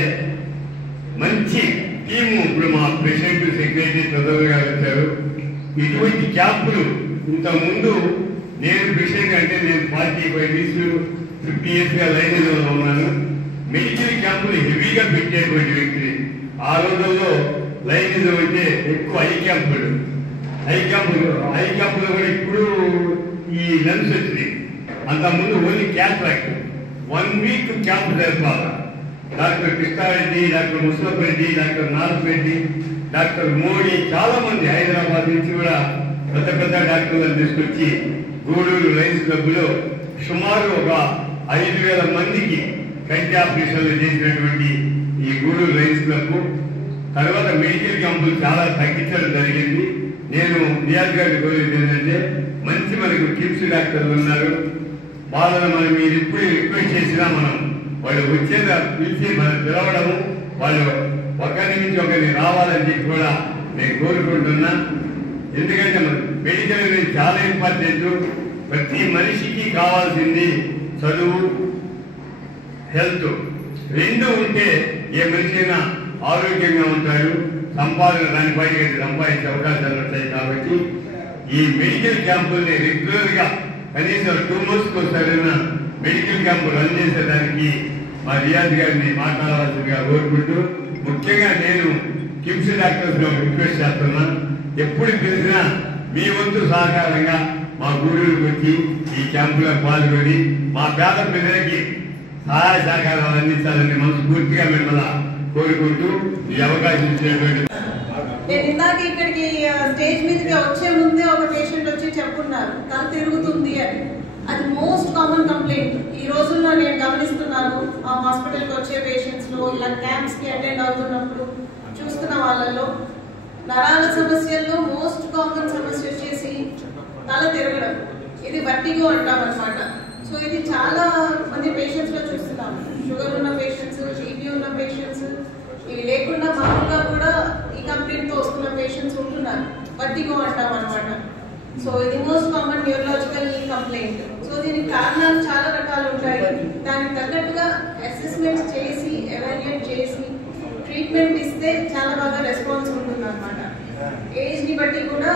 మంచి టీము. ఇప్పుడు మా ప్రెసిడెంట్ సెక్రటరీ చదవరు గారు వచ్చారు. ఇటువంటి క్యాంపులు ఇంత ముందు నేను ప్రెసిడెంట్ అంటే నేను 45 years 50 years గా లైన్లో ఉన్నాను. మెడికల్ క్యాంపులు హెవీగా పెట్టేటువంటి వ్యక్తి. ఆ రోజుల్లో లైనిజం అంటే ఎక్కువ ఐ క్యాంపులు కూడా ఇప్పుడు ఈ లెన్స్ వచ్చింది. అంతకుముందు ఓన్లీ క్యాట్రాక్ట్ 1 week క్యాంపు జరపాలి. Doctor Krishna Reddy, doctor Musalaf Reddy, doctor Naraf Reddy, doctor Modi, చాలా మంది హైదరాబాద్ నుంచి కూడా పెద్ద పెద్ద డాక్టర్లను తీసుకొచ్చి గూడూరు లయన్స్ క్లబ్ లో సుమారు ఒక 5,000 మందికి కంటి ఆపరేషన్లు చేసినటువంటి ఈ గూడూరు లయన్స్ క్లబ్ తర్వాత మెడికల్ క్యాంపులు చాలా తగ్గించడం జరిగింది. నేను నియాజ్ గారిని కోరేది ఏంటంటే, మంచి మనకు కిమ్స్ డాక్టర్లు ఉన్నారు. వాళ్ళని మనం మీరు ఎప్పుడు రిక్వెస్ట్ చేసినా మనం వాళ్ళు వచ్చేదా పిలిచి మనం పిలవడము, వాళ్ళు ఒకరి నుంచి ఒకరిని రావాలని చెప్పి కూడా నేను కోరుకుంటున్నా. ఎందుకంటే మెడికల్ అనేది చాలా ఇంపార్టెంట్. ప్రతి మనిషికి కావాల్సింది చదువు, హెల్త్ రెండు ఉంటే ఏ మనిషి అయినా ఆరోగ్యంగా ఉంటాడు. సంపాదన దానిపై సంపాదించే అవకాశాలు ఉంటాయి. కాబట్టి ఈ మెడికల్ క్యాంపుల్ని రెగ్యులర్ గా కనీసం 2 months ఒకసారైనా మెడికల్ క్యాంపు రన్ చేసేదానికి మా రియాజ్ గారిని మాట్లాడవలసిందిగా కోరుకుంటూ, ముఖ్యంగా నేను కిమ్స్ డాక్టర్స్ లో రిక్వెస్ట్ చేస్తున్నా, ఎప్పుడు పిలిచినా మీ వంతు సహకారంగా మా గూడూరుకి వచ్చి ఈ క్యాంపులో పాల్గొని మా పేద ప్రజలకి సహాయ సహకారాలు అందించాలని మనస్ఫూర్తిగా మిమ్మల్ని కోరుకుంటూ ఈ అవకాశం ఇచ్చినటువంటి నేను ఇందాక ఇక్కడికి స్టేజ్ మీదకి వచ్చే ముందే ఒక పేషెంట్ వచ్చి చెప్పున్నారు తల తిరుగుతుంది అని. అది మోస్ట్ కామన్ కంప్లైంట్ ఈ రోజుల్లో నేను గమనిస్తున్నాను. ఆ హాస్పిటల్కి వచ్చే పేషెంట్స్ లో, ఇలా క్యాంప్స్ కి అటెండ్ అవుతున్నప్పుడు చూస్తున్న వాళ్ళలో నరాల సమస్యల్లో మోస్ట్ కామన్ సమస్య వచ్చేసి తల తిరగడం. ఇది వర్టిగో అంటాం అనమాట. సో ఇది చాలా మంది పేషెంట్స్ లో చూస్తున్నాం. షుగర్ ఉన్న పేషెంట్స్, బీపీ ఉన్న పేషెంట్స్, ఇవి లేకుండా మామూలుగా కూడా ఈ కంప్లైంట్ తో వస్తున్న పేషెంట్స్ ఉంటున్నారు. వర్టిగో అంటాం అనమాట. సో ఇది most common neurological complaint. So దీనికి కారణాలు చాలా రకాలు ఉంటాయి. దానికి తగ్గట్టుగా అసెస్మెంట్ చేసి, ఎవాల్యుయేట్ చేసి ట్రీట్మెంట్ ఇస్తే చాలా బాగా రెస్పాన్స్ ఉంటుంది అనమాట. ఏజ్ ని బట్టి కూడా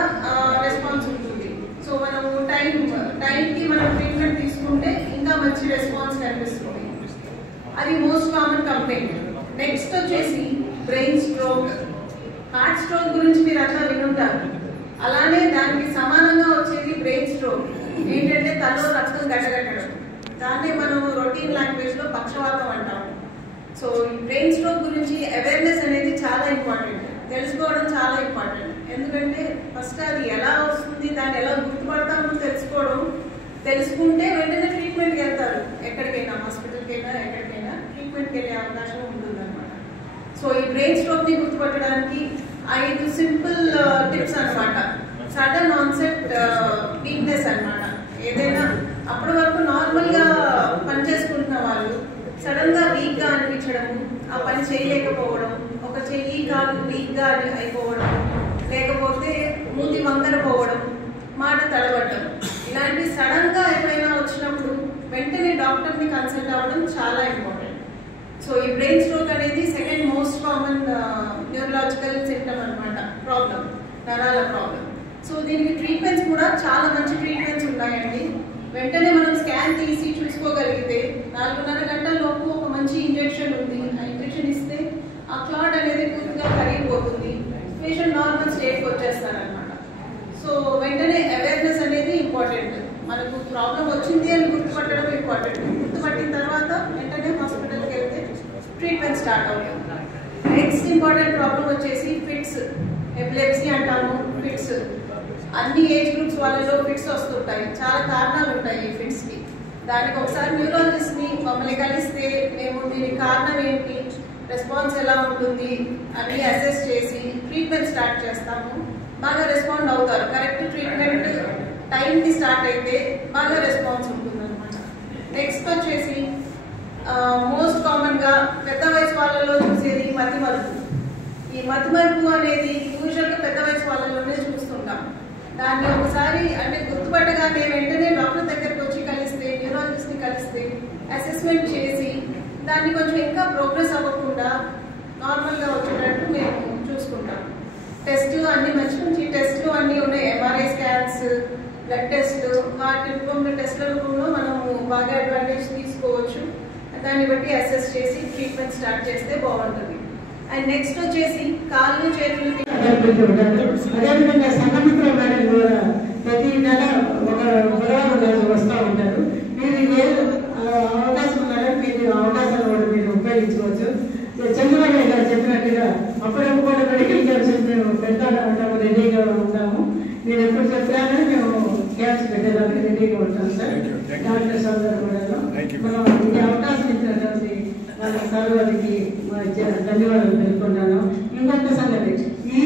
రెస్పాన్స్ ఉంటుంది. సో మనం టైంకి మనం ట్రీట్మెంట్ తీసుకుంటే ఇంకా మంచి రెస్పాన్స్ కనిపిస్తుంది. అది మోస్ట్ కామన్ కంప్లైంట్. నెక్స్ట్ వచ్చేసి బ్రెయిన్ స్ట్రోక్. హార్ట్ స్ట్రోక్ గురించి మీరు అంతా వినుంటారు. అలానే దానికి సమానంగా వచ్చేది బ్రెయిన్ స్ట్రోక్. ఏంటంటే తలలో రక్తం గడ్డగట్టడం. దాన్ని మనం రొటీన్ లాంగ్వేజ్ లో పక్షవాతం అంటాం. సో ఈ బ్రెయిన్ స్ట్రోక్ గురించి అవేర్నెస్ అనేది చాలా ఇంపార్టెంట్. తెలుసుకోవడం చాలా ఇంపార్టెంట్. ఎందుకంటే ఫస్ట్ అది ఎలా వస్తుంది, దాన్ని ఎలా గుర్తుపడతామో తెలుసుకోవడం. తెలుసుకుంటే వెంటనే ట్రీట్మెంట్కి వెళ్తారు. ఎక్కడికైనా, హాస్పిటల్కి అయినా ఎక్కడికైనా ట్రీట్మెంట్కి వెళ్ళే అవకాశం ఉంటుంది అనమాట. సో ఈ బ్రెయిన్ స్ట్రోక్ ని గుర్తుపట్టడానికి 5 సింపుల్ టిప్స్ అనమాట. సడన్ ఆన్సెట్ వీక్నెస్ అనమాట. ఏదైనా అప్పటి వరకు నార్మల్ గా పనిచేసుకుంటున్న వాళ్ళు సడన్ గా వీక్ గా అనిపించడము, ఆ పని చేయలేకపోవడం, ఒక చెయ్యి కాలు వీక్ గా అయిపోవడం, లేకపోతే మూతి వంకర పోవడం, మాట తడబడటం, ఇలాంటి సడన్ గా ఎప్పుడైనా వచ్చినప్పుడు వెంటనే డాక్టర్ ని కన్సల్ట్ అవ్వడం చాలా ఇంపార్టెంట్. సో ఈ బ్రెయిన్ స్ట్రోక్ అనేది second most common neurological symptom అనమాట. ప్రాబ్లం, నరాల ప్రాబ్లం. సో దీనికి ట్రీట్మెంట్స్ కూడా చాలా మంచి ట్రీట్మెంట్స్ ఉన్నాయండి. వెంటనే మనం స్కాన్ తీసి చూసుకోగలిగితే 4.5 గంటల లోపు ఒక మంచి ఇంజెక్షన్ ఉంది. ఆ ఇంజెక్షన్ ఇస్తే ఆ క్లాట్ అనేది పూర్తిగా కరిగిపోతుంది. పేషెంట్ నార్మల్ స్టేట్కి వచ్చేస్తారనమాట. సో వెంటనే అవేర్నెస్ అనేది ఇంపార్టెంట్. మనకు ప్రాబ్లం వచ్చింది అని గుర్తుపట్టడం ఇంపార్టెంట్. గుర్తుపట్టిన తర్వాత వెంటనే హాస్పిటల్కి వెళ్తే ట్రీట్మెంట్ స్టార్ట్ అవుతుంది. నెక్స్ట్ ఇంపార్టెంట్ ప్రాబ్లం వచ్చేసి ఫిట్స్. ఎపిలెప్సీ అంటాము, ఫిట్స్. అన్ని ఏజ్ గ్రూప్స్ వాళ్ళలో ఫిట్స్ వస్తుంటాయి. చాలా కారణాలు ఉంటాయి ఈ ఫిట్స్కి. దానికి ఒకసారి న్యూరాలజిస్ట్ని మమ్మల్ని కలిస్తే మేము దీనికి కారణం ఏంటి, రెస్పాన్స్ ఎలా ఉంటుంది అని అసెస్ చేసి ట్రీట్మెంట్ స్టార్ట్ చేస్తాము. బాగా రెస్పాండ్ అవుతారు. కరెక్ట్ ట్రీట్మెంట్ టైంకి స్టార్ట్ అయితే బాగా రెస్పాన్స్ ఉంటుంది అనమాట. నెక్స్ట్ వచ్చేసి మోస్ట్ కామన్గా పెద్ద వయసు వాళ్ళలో చూసేది మతిమరుపు. ఈ మతిమరుపు అనేది యూజువల్గా పెద్ద వయసు వాళ్ళలోనే చూస్తుంటాం. దాన్ని ఒకసారి అంటే గుర్తుపట్టగానే వెంటనే డాక్టర్ దగ్గరికి వచ్చి కలిస్తే, న్యూరాలజిస్ట్ని కలిస్తే అసెస్మెంట్ చేసి దాన్ని కొంచెం ఇంకా ప్రోగ్రెస్ అవ్వకుండా నార్మల్గా వచ్చేటట్టు మేము చూసుకుంటాం. టెస్ట్ అన్ని మంచి మంచి టెస్ట్లు అన్నీ ఉన్నాయి. ఎంఆర్ఐ స్కాన్స్, బ్లడ్ టెస్ట్, వాటి రూపంలో టెస్ట్ల రూపంలో మనము బాగా అడ్వాంటేజ్ తీసుకోవచ్చు. దాన్ని బట్టి అసెస్ చేసి ట్రీట్మెంట్ స్టార్ట్ చేస్తే బాగుంటుంది. అండ్ నెక్స్ట్ వచ్చేసి కాళ్ళు చేతులు అదేవిధంగా సంఘమిత్ర మేడం కూడా ప్రతి నెల ఒక బుధవారం రోజు వస్తూ ఉంటారు. మీరు ఏ అవకాశం ఉన్నారో మీరు అవకాశాలు కూడా మీరు ఉపయోగించుకోవచ్చు. చంద్రబాబు గారు చెప్పినట్టుగా అప్పుడప్పుడు కూడా మెడికల్ క్యాంప్స్ మేము పెట్టాలంటాము, రెడీగా ఉంటాము. మీరు ఎప్పుడు చెప్పినా మేము క్యాంప్స్ పెట్టేదానికి రెడీగా ఉంటాం సార్. డాక్టర్స్ అందరూ కూడా మనం ఈ అవకాశం ఇచ్చినటువంటి వాళ్ళ సార్ వారికి ధన్యవాదాలు తెలుపుకుంటాను. ఇంకొక సంగతి, ఈ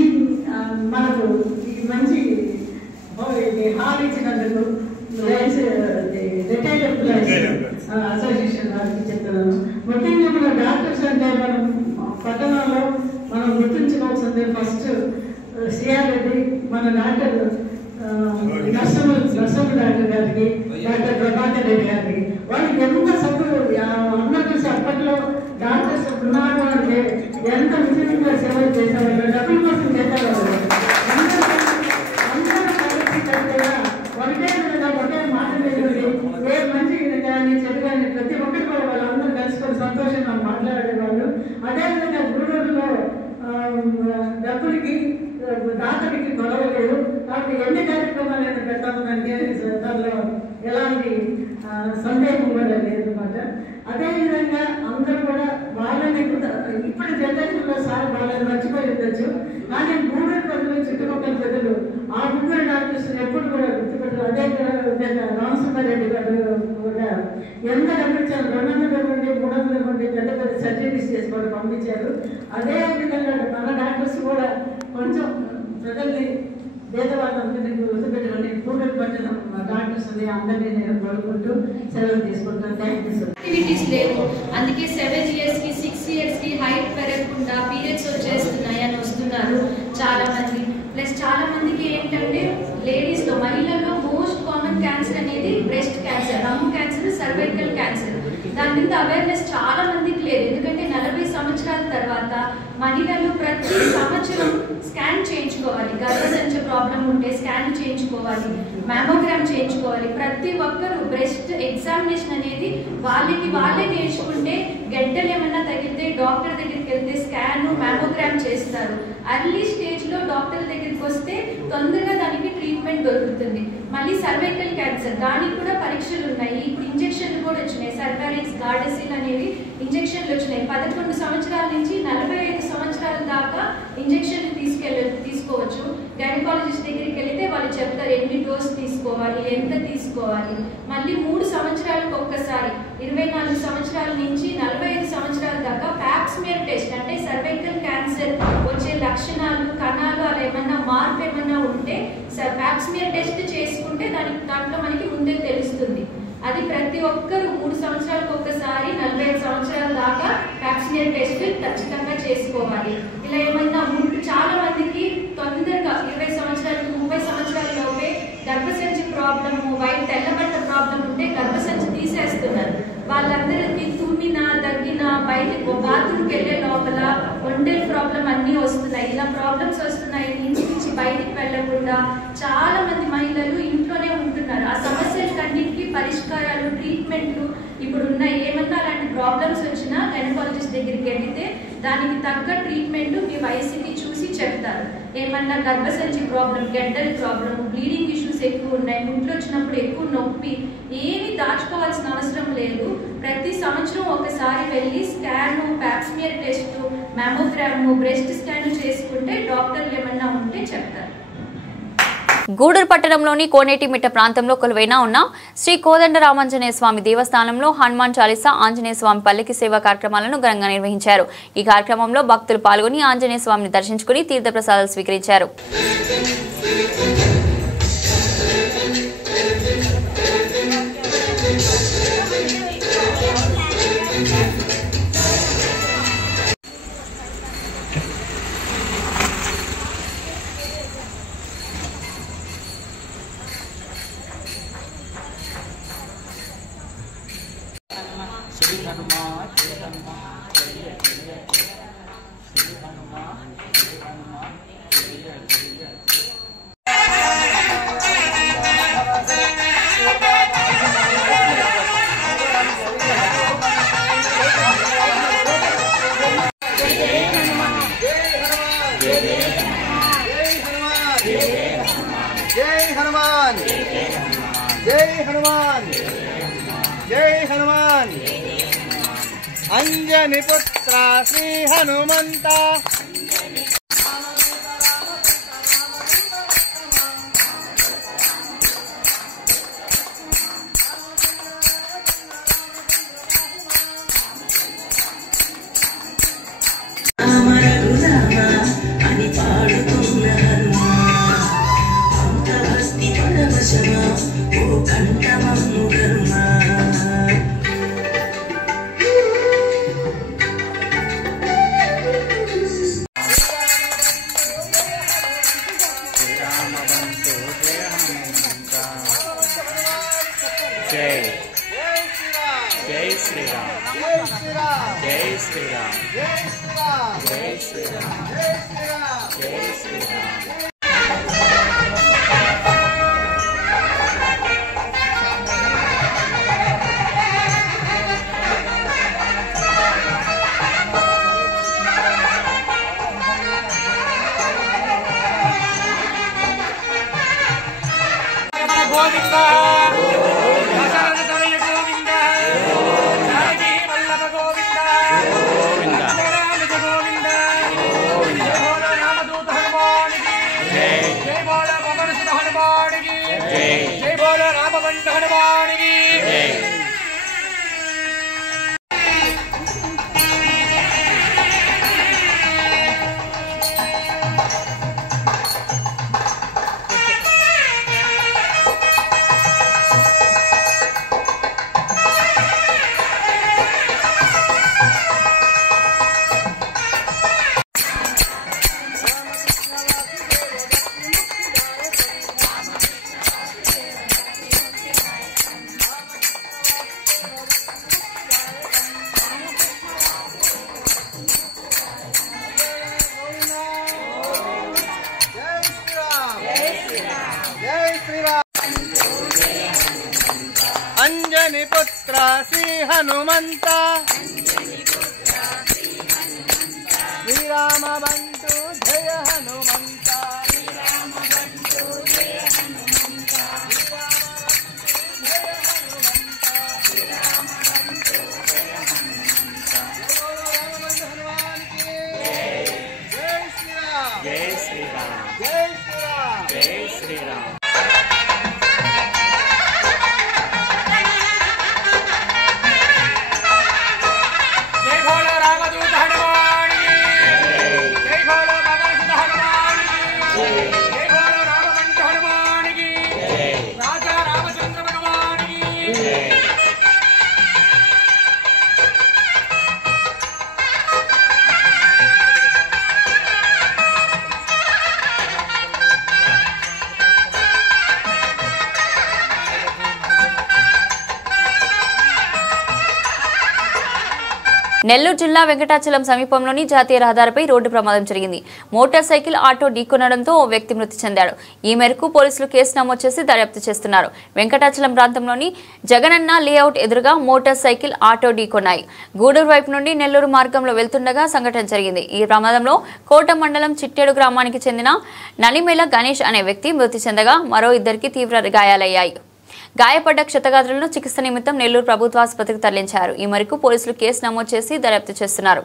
మనకు ఈ మంచి హాల్ ఇచ్చినందుకు రిటైర్డ్ ఎంప్లాయీస్ అసోసియేషన్ వారికి చెప్తున్నాను. ముఖ్యంగా మన డాక్టర్స్ అంటే మనం పట్టణంలో మనం గుర్తించుకోవాల్సింది ఫస్ట్ సిఆర్ రెడ్డి, మన డాక్టర్ నర్సమ్మ డాక్టర్ గారికి, డాక్టర్ ప్రభాకర్ రెడ్డి గారికి. వాళ్ళకి ఎంత సపోర్ట్ అందరూ కలిసి అప్పట్లో డాక్టర్స్ ఉన్నారు అంటే ఎంత విజయంగా సేవలు చేసేవాళ్ళు, డబ్బుల కోసం చేసేవాళ్ళు. అందరూ కలిసి కలిసిగా ఒకటే విధంగా ఒకే మాట మీద ఏ మంచి కానీ చెడు కానీ ప్రతి ఒక్కరి కూడా వాళ్ళందరూ కలుసుకొని సంతోషంగా మాట్లాడేవాళ్ళు. అదేవిధంగా గూడూరులో డబ్బులకి దాతడికి గొడవ లేదు. కాబట్టి ఎన్ని కార్యక్రమాలు పెడతాము దానికి దానిలో ఎలాంటి సందేహం కూడా లేదన్నమాట. అదేవిధంగా అందరూ కూడా వాళ్ళని ఇప్పుడు జనరేషన్లో సార్ వాళ్ళని మర్చిపోయి ఉండొచ్చు. కానీ గూడూరు ప్రజలు, చుట్టుపక్కల ప్రజలు ఆ ముగ్గురు డాక్టర్స్ ఎప్పుడు కూడా గుర్తుపెట్టారు. అదే రామసుబ్బారెడ్డి గారు కూడా ఎంత పంపించారు, 200 మంది 300 మంది పెద్ద పెద్ద సర్జరీస్ చేసి కూడా పంపించారు. అదేవిధంగా మన డాక్టర్స్ కూడా కొంచెం ప్రజల్ని పేదవాళ్ళందరినీ వదిలిపెట్టమని గూడూరు పట్టణం డాక్టర్స్ అందరినీ నేను కోరుకుంటూ సెలవు తీసుకుంటాను. Thank you sir. యాక్టివిటీస్ లేవు, అందుకే 7 years కి 6 years కి హైట్ పెరగకుండా పీరియడ్స్ వచ్చేస్తున్నాయి అని వస్తున్నారు చాలా మంది. ప్లస్ చాలా మందికి ఏంటంటే లేడీస్లో, మహిళల్లో మోస్ట్ కామన్ క్యాన్సర్ అనేది బ్రెస్ట్ క్యాన్సర్, రొమ్ము క్యాన్సర్, సర్వైకల్ క్యాన్సర్. దాని మీద అవేర్నెస్ చాలా మందికి లేదు. ఎందుకంటే 40 సంవత్సరాల తర్వాత మహిళలు ప్రతి సంవత్సరం స్కాన్ చేయించుకోవాలి. గర్భసంచ ప్రాబ్లం ఉంటే స్కాన్ చేయించుకోవాలి, మ్యామోగ్రామ్ చేయించుకోవాలి. ప్రతి ఒక్కరు బ్రెస్ట్ ఎగ్జామినేషన్ అనేది వాళ్ళే నేర్చుకుంటే గడ్డలు ఏమన్నా తగిలితే డాక్టర్ దగ్గరికి వెళ్తే స్కాన్, మ్యామోగ్రామ్ చేస్తారు. అర్లీ స్టేజ్లో డాక్టర్ దగ్గరికి వస్తే తొందరగా దానికి ట్రీట్మెంట్ దొరుకుతుంది. మళ్ళీ సర్వైకల్ క్యాన్సర్, దానికి కూడా పరీక్షలు ఉన్నాయి. ఇప్పుడు ఇంజక్షన్లు కూడా వచ్చినాయి. సర్వారిక్స్, గార్డసిల్ అనేవి ఇంజక్షన్లు వచ్చినాయి. 11 సంవత్సరాల నుంచి 45 సంవత్సరాల దాకా ఇంజక్షన్లు తీసుకోవచ్చు. గైనకాలజిస్ట్ దగ్గరికి వెళితే వాళ్ళు చెప్తారు ఎన్ని డోస్ తీసుకోవాలి, ఎంత తీసుకోవాలి. మళ్ళీ 3 సంవత్సరాలకు ఒక్కసారి 24 సంవత్సరాల నుంచి 45 సంవత్సరాల దాకా ప్యాప్స్మియర్ టెస్ట్, అంటే సర్వైకల్ క్యాన్సర్ వచ్చే లక్షణాలు, కణాలు అలా ఏమన్నా మార్పు ఏమన్నా ఉంటే ప్యాప్స్మియర్ టెస్ట్ చేసుకుంటే దాంట్లో మనకి ముందే తెలుస్తుంది. అది ప్రతి ఒక్కరు 3 సంవత్సరాలకు ఒక్కసారి 45 సంవత్సరాల దాకా ప్యాప్స్మియర్ టెస్ట్ ఖచ్చితంగా చేసుకోవాలి. ఇలా ఏమన్నా చాలా మందికి తొందరగా 20 సంవత్సరాలకు 30 సంవత్సరాల లోపే గర్భసంచి ప్రాబ్లము, తెల్లబట్ట ప్రాబ్లం ఉంటే గర్భసంచి తీసేస్తున్నారు. వాళ్ళందరికీ తుమ్మినా, దగ్గినా, బయటకు బాత్రూమ్కి వెళ్ళే లోపల ఒంటెల్ ప్రాబ్లం అన్నీ వస్తున్నాయి. ఇలా ప్రాబ్లమ్స్ వస్తున్నాయి. ఇంటి నుంచి బయటికి వెళ్లకుండా చాలా మంది మహిళలు ఇంట్లోనే ఉంటున్నారు. ఆ సమస్యలన్నింటికి పరిష్కారాలు, ట్రీట్మెంట్లు ఇప్పుడు ఉన్నాయి. ఏమన్నా అలాంటి ప్రాబ్లమ్స్ వచ్చినా గైనకాలజిస్ట్ దగ్గరికి వెళితే దానికి తగ్గ ట్రీట్మెంట్ మీ వయసుకి చూసి చెప్తారు. ఏమన్నా గర్భసంచి ప్రాబ్లం, గడ్డల ప్రాబ్లం, బ్లీడింగ్ ఇష్యూస్ ఎక్కువ ఉన్నాయి, ముట్లు వచ్చినప్పుడు ఎక్కువ నొప్పి, ఏమీ దాచుకోవాల్సిన అవసరం లేదు. ప్రతి సంవత్సరం ఒకసారి వెళ్ళి scan, Pap smear test, mammogram, breast scan చేసుకుంటే డాక్టర్లు ఏమన్నా ఉంటే చెప్తారు. గూడూరు పట్టణంలోని కోనేటిమిట్ట ప్రాంతంలో కొలువైన ఉన్న శ్రీ కోదండరామాంజనేయ స్వామి దేవస్థానంలో హనుమాన్ చాలీసా, ఆంజనేయ స్వామి పల్లకి సేవ కార్యక్రమాలను ఘనంగా నిర్వహించారు. ఈ కార్యక్రమంలో భక్తులు పాల్గొని ఆంజనేయ స్వామిని దర్శించుకుని తీర్థప్రసాదాలు స్వీకరించారు. अंजनी पुत्र श्री हनुमंता अंजनी पुत्र श्री हनुमंता श्री राम बंधु जय हनुमंता जय श्री राम जय श्री राम जय श्री राम నెల్లూరు జిల్లా వెంకటాచలం సమీపంలోని జాతీయ రహదారిపై రోడ్డు ప్రమాదం జరిగింది. మోటార్ సైకిల్ ఆటో ఢీకొనడంతో ఓ వ్యక్తి మృతి చెందాడు. ఈ మేరకు పోలీసులు కేసు నమోదు చేసి దర్యాప్తు చేస్తున్నారు. వెంకటాచలం ప్రాంతంలోని జగనన్న లేఅవుట్ ఎదురుగా మోటార్ సైకిల్ ఆటో ఢీకొన్నాయి. గూడూరు వైపు నుండి నెల్లూరు మార్గంలో వెళ్తుండగా సంఘటన జరిగింది. ఈ ప్రమాదంలో కోట మండలం చిట్టేడు గ్రామానికి చెందిన నలిమేల గణేష్ అనే వ్యక్తి మృతి చెందగా మరో ఇద్దరికి తీవ్ర గాయాలయ్యాయి. గాయపడ్డ క్షతగాత్రులను చికిత్స నిమిత్తం నెల్లూరు ప్రభుత్వ ఆసుపత్రికి తరలించారు. ఈ మేరకు పోలీసులు కేసు నమోదు చేసి దర్యాప్తు చేస్తున్నారు.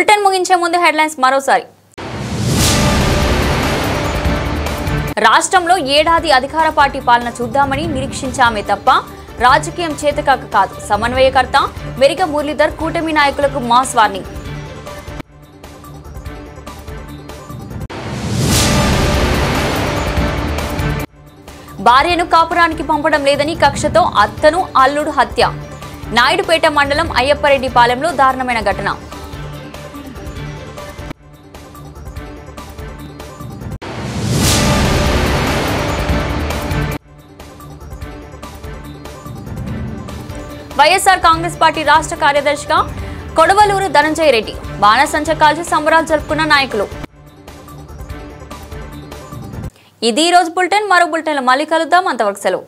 బులెటిన్ ముగించే ముందు హెడ్లైన్స్ మరోసారి. రాష్ట్రంలో ఏడాది అధికార పార్టీ పాలన చూద్దామని నిరీక్షించామే తప్ప రాజకీయం చేతకాక కాదు. సమన్వయకర్త మెరిక మురళీధర్ కూటమి నాయకులకు మాస్ వార్నింగ్. భార్యను కాపురానికి పంపడం లేదని కక్షతో అత్తను అల్లుడు హత్య. నాయుడుపేట మండలం అయ్యప్పరెడ్డిపాలెంలో దారుణమైన ఘటన. వైఎస్ఆర్ కాంగ్రెస్ పార్టీ రాష్ట్ర కార్యదర్శిగా కొడవలూరు ధనంజయ రెడ్డి బాణసంచ కాల్చి సంబరాలు జరుపుకున్న నాయకులు. ఇది ఈ రోజు బులెటిన్. మరో బులెటిన్లో మళ్ళీ కలుద్దాం. అంతవరకు సెలవు.